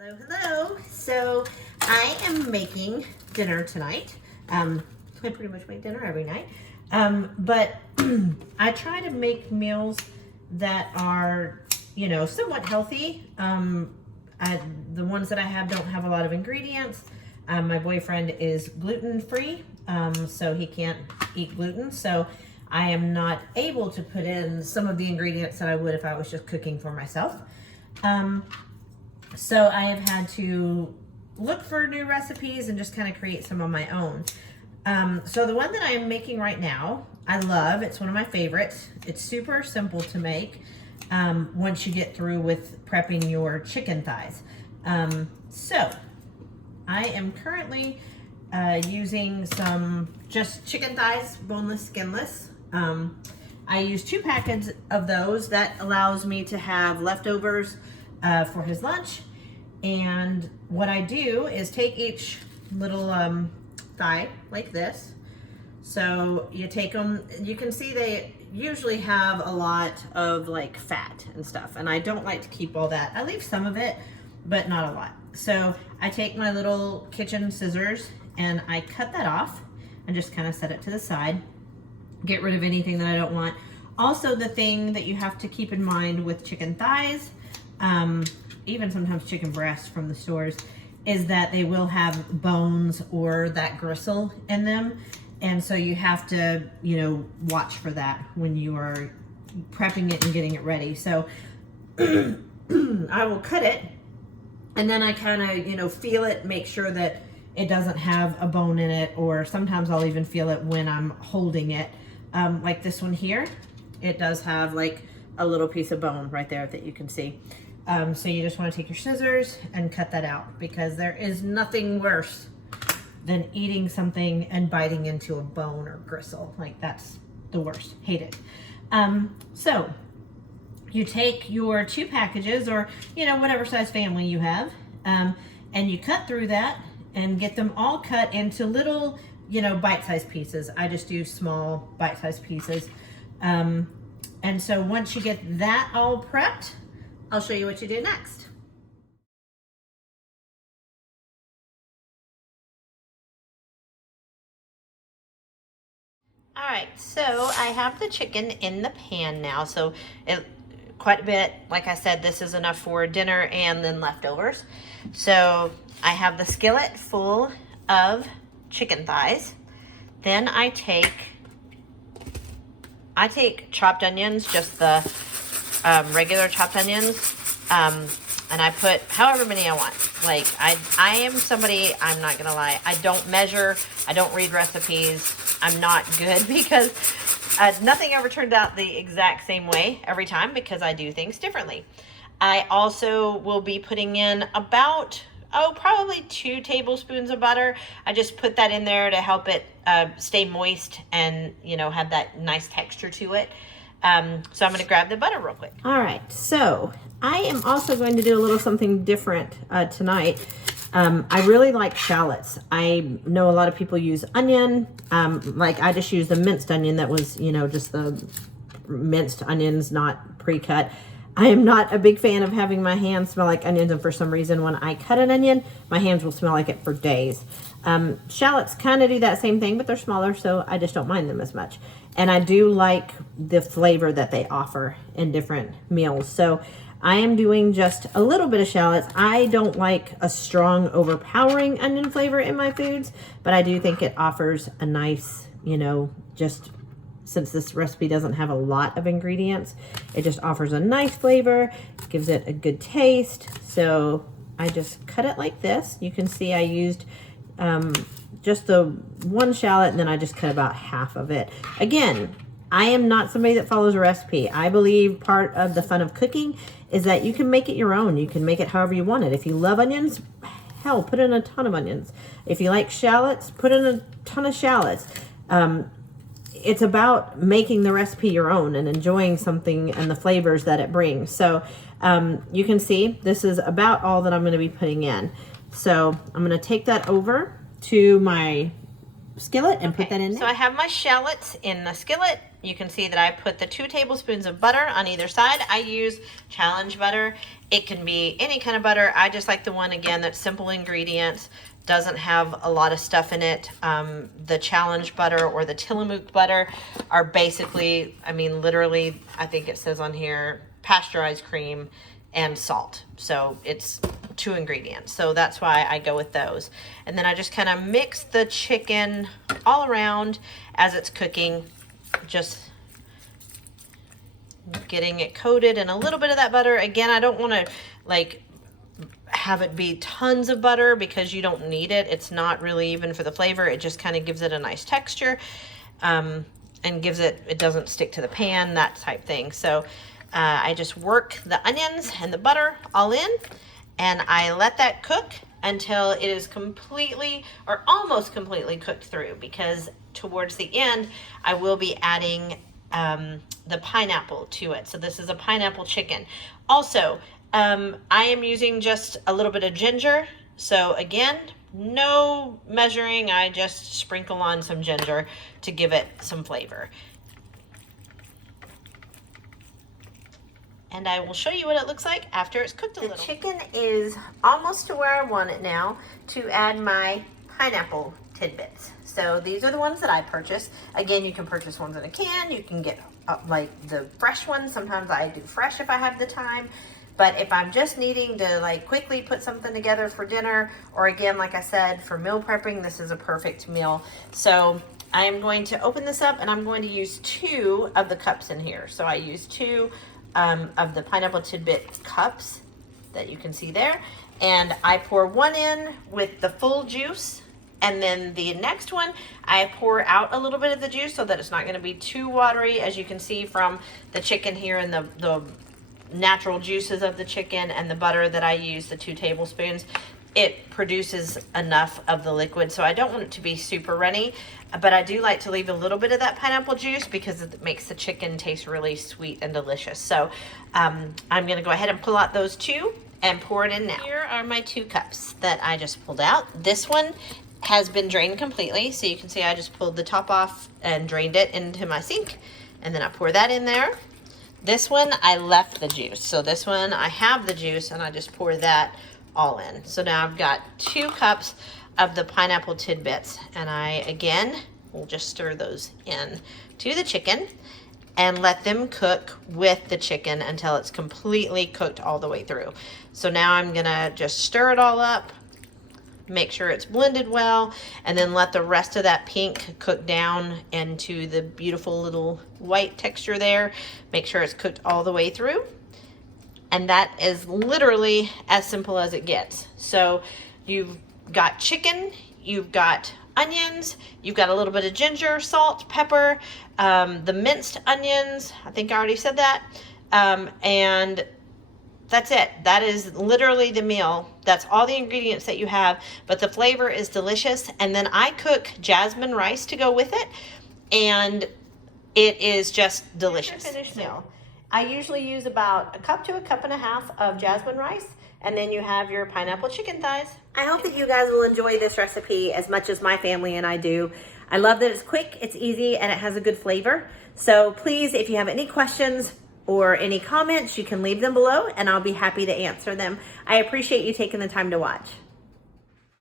Hello, hello. So I am making dinner tonight. I pretty much make dinner every night. But I try to make meals that are, somewhat healthy. The ones that I have don't have a lot of ingredients. My boyfriend is gluten-free, so he can't eat gluten. So I am not able to put in some of the ingredients that I would if I was just cooking for myself. So I have had to look for new recipes and just kind of create some of my own. So the one that I am making right now, I love. It's one of my favorites. It's super simple to make once you get through with prepping your chicken thighs. So I am currently using some just chicken thighs, boneless, skinless. I use 2 packets of those. That allows me to have leftovers for his lunch. And what I do is take each little thigh like this. So you take them, you can see they usually have a lot of like fat and stuff, and I don't like to keep all that. I leave some of it, but not a lot. So I take my little kitchen scissors and I cut that off and just kind of set it to the side. Get rid of anything that I don't want. Also, the thing that you have to keep in mind with chicken thighs, even sometimes chicken breasts from the stores, is that they will have bones or that gristle in them. And so you have to, watch for that when you are prepping it and getting it ready. So I will cut it, and then I kind of, feel it, make sure that it doesn't have a bone in it, or sometimes I'll even feel it when I'm holding it. Like this one here, it does have like a little piece of bone right there that you can see. So you just want to take your scissors and cut that out, because there is nothing worse than eating something and biting into a bone or gristle. Like, that's the worst. Hate it. So you take your 2 packages, or whatever size family you have, and you cut through that and get them all cut into little bite-sized pieces. I just do small bite-sized pieces. And so once you get that all prepped, I'll show you what you do next. All right, so I have the chicken in the pan now. So quite a bit, like I said, this is enough for dinner and then leftovers. So I have the skillet full of chicken thighs. Then I take chopped onions, just the regular chopped onions, and I put however many I want. Like, I am somebody, I'm not gonna lie, I don't measure, I don't read recipes, I'm not good, because nothing ever turns out the exact same way every time, because I do things differently. I also will be putting in about, probably 2 tablespoons of butter. I just put that in there to help it stay moist and, have that nice texture to it. So I'm going to grab the butter real quick. All right, so I am also going to do a little something different tonight. I really like shallots. I know a lot of people use onion. Like, I just use the minced onion that was, just the minced onions, not pre-cut. I am not a big fan of having my hands smell like onions, and for some reason when I cut an onion, my hands will smell like it for days. Shallots kind of do that same thing, but they're smaller, so I just don't mind them as much. And I do like the flavor that they offer in different meals. So I am doing just a little bit of shallots. I don't like a strong, overpowering onion flavor in my foods, but I do think it offers a nice, just since this recipe doesn't have a lot of ingredients, it just offers a nice flavor, gives it a good taste. So I just cut it like this. You can see I used just the 1 shallot, and then I just cut about half of it. Again, I am not somebody that follows a recipe. I believe part of the fun of cooking is that you can make it your own. You can make it however you want it. If you love onions, hell, put in a ton of onions. If you like shallots, put in a ton of shallots. It's about making the recipe your own and enjoying something and the flavors that it brings. So you can see this is about all that I'm going to be putting in. So I'm going to take that over to my skillet and put that in there. So I have my shallots in the skillet. You can see that I put the 2 tablespoons of butter on either side. I use Challenge butter. It can be any kind of butter. I just like the one, again, that's simple ingredients, doesn't have a lot of stuff in it. The Challenge butter or the Tillamook butter are basically, I mean, literally, I think it says on here, pasteurized cream and salt. So it's 2 ingredients. So that's why I go with those. And then I just kind of mix the chicken all around as it's cooking, just getting it coated in a little bit of that butter. Again, I don't want to like have it be tons of butter because you don't need it. It's not really even for the flavor. It just kind of gives it a nice texture, and gives it doesn't stick to the pan, that type thing. So I just work the onions and the butter all in, and I let that cook until it is completely or almost completely cooked through, because towards the end I will be adding the pineapple to it. So this is a pineapple chicken. Also, I am using just a little bit of ginger. So again, no measuring, I just sprinkle on some ginger to give it some flavor. And I will show you what it looks like after it's cooked a little. The chicken is almost to where I want it now to add my pineapple tidbits. So these are the ones that I purchased. Again, you can purchase ones in a can. You can get like the fresh ones. Sometimes I do fresh if I have the time. But if I'm just needing to like quickly put something together for dinner, or again, like I said, for meal prepping, this is a perfect meal. So I am going to open this up, and I'm going to use 2 of the cups in here. So I use 2 of the pineapple tidbit cups that you can see there, and I pour one in with the full juice, and then the next one I pour out a little bit of the juice so that it's not going to be too watery. As you can see from the chicken here and the natural juices of the chicken and the butter that I use, the 2 tablespoons, it produces enough of the liquid. So I don't want it to be super runny, but I do like to leave a little bit of that pineapple juice because it makes the chicken taste really sweet and delicious. So I'm going to go ahead and pull out those 2 and pour it in now. Here are my 2 cups that I just pulled out. This one has been drained completely. So you can see I just pulled the top off and drained it into my sink. And then I pour that in there. This one, I left the juice. So this one, I have the juice, and I just pour that all in. So now I've got 2 cups of the pineapple tidbits, and I, again, will just stir those in to the chicken and let them cook with the chicken until it's completely cooked all the way through. So now I'm gonna just stir it all up, make sure it's blended well, and then let the rest of that pink cook down into the beautiful little white texture there. Make sure it's cooked all the way through. And that is literally as simple as it gets. So you've got chicken, you've got onions, you've got a little bit of ginger, salt, pepper, the minced onions, I think I already said that, and that's it. That is literally the meal. That's all the ingredients that you have, but the flavor is delicious. And then I cook jasmine rice to go with it, and it is just delicious. Finished meal. I usually use about a cup to a cup and a half of jasmine rice, and then you have your pineapple chicken thighs. I hope that you guys will enjoy this recipe as much as my family and I do. I love that it's quick, it's easy, and it has a good flavor. So please, if you have any questions or any comments, you can leave them below, and I'll be happy to answer them. I appreciate you taking the time to watch.